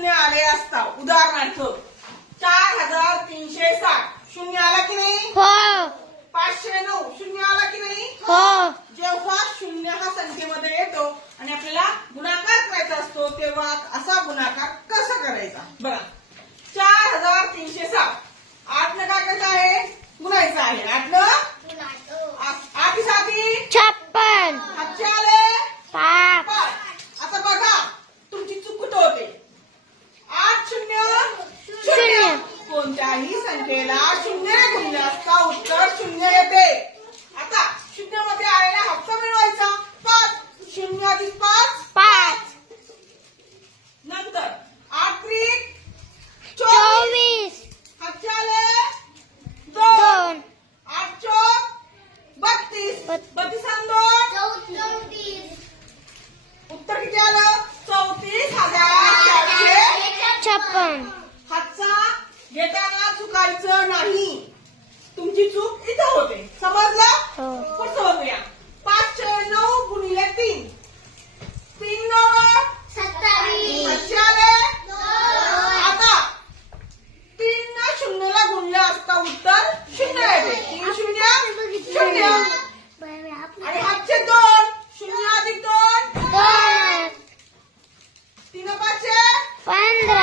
शून्य आले असता, उदाहरणार्थ 4360 शून्य आला की नाही? हो. 509 शून्य आला की नाही? हो. जेव्हा शून्य हा संख्येमध्ये येतो आणि आपल्याला गुणाकार करायचा असतो तेव्हा असा गुणाकार कसा करायचा बघा. 4360 8 न काय करायचं आहे? गुणायचं आहे. 8 न 8 साती 56. 5 आले 5. 5. आता बघा तुमची चूक कुठं होते? 8 शून्य शून्य. कोणत्याही संख्येला शून्य गुणले असता उत्तर शून्य येते. आता शून्य मध्ये आलेला हक्क मिळवायचा 5. 0 अधिक 5 5. नंतर 8 त्रिक 24. हातचे आले 2. 2. 8 चौक 32. 32 आणि 2 उत्तर किती आलं? 34,456. 56. हातचा घेताना चुकायचं नाही. तुमची चूक इथं होते. समजलं? हो. पुढचं बघूया. 5 9 गुणिले 3 3 9 5 आले. आता 3 ना शून्यला गुणले असता उत्तर शून्य येते. 3 शून्य शून्य आणि हातचे 2 शून्य अधिक 2 2. 3 5 15.